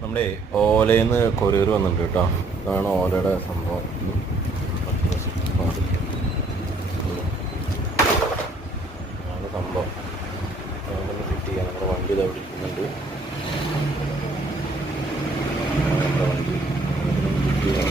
നമ്മുടെ ഓലയിന്ന് കൊറിയർ വന്നിട്ടുണ്ട് കേട്ടോ. ഇതാണ് ഓലയുടെ സംഭവം. അതാണ് സംഭവം. അതൊന്ന് ഫിറ്റ് ചെയ്യാം. നമ്മുടെ വണ്ടി ഇതാ വിളിക്കുന്നുണ്ട്. വണ്ടി ഫിറ്റ് ചെയ്യാം.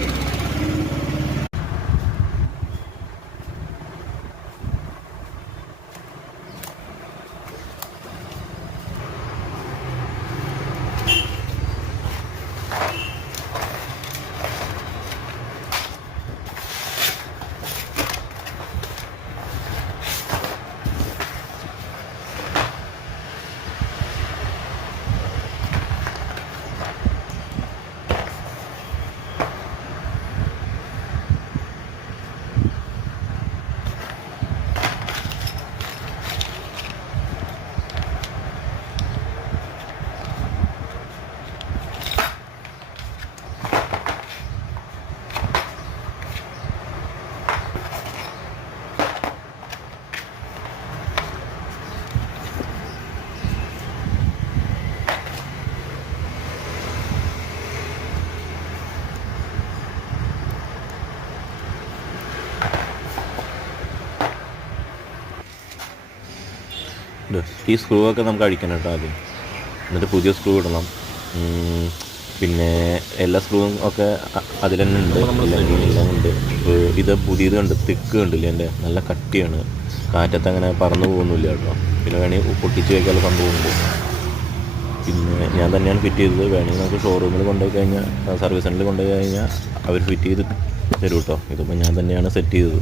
ഈ സ്ക്രൂ ഒക്കെ നമുക്ക് അഴിക്കണം കേട്ടോ ആദ്യം. എന്നിട്ട് പുതിയ സ്ക്രൂ ഇടണം. പിന്നെ എല്ലാ സ്ക്രൂവും ഒക്കെ അതിൽ തന്നെ ഉണ്ട്, എല്ലാം ഉണ്ട്. ഇത് പുതിയത് കണ്ട് തിക്ക് കണ്ടില്ലേ, എൻ്റെ നല്ല കട്ടിയാണ്. കാറ്റത്ത് അങ്ങനെ പറന്നു പോകുന്നില്ല കേട്ടോ. പിന്നെ വേണമെങ്കിൽ പൊട്ടിച്ച് വയ്ക്കാനുള്ള സംഭവമുണ്ട്. പിന്നെ ഞാൻ തന്നെയാണ് ഫിറ്റ് ചെയ്തത്. വേണമെങ്കിൽ നമുക്ക് ഷോറൂമിൽ കൊണ്ടുപോയി കഴിഞ്ഞാൽ, സർവീസ് സെൻ്ററിൽ കൊണ്ടുപോയി കഴിഞ്ഞാൽ അവർ ഫിറ്റ് ചെയ്ത് തരും കേട്ടോ. ഇതിപ്പോൾ ഞാൻ തന്നെയാണ് സെറ്റ് ചെയ്തത്.